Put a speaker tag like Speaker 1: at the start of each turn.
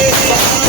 Speaker 1: Yeah.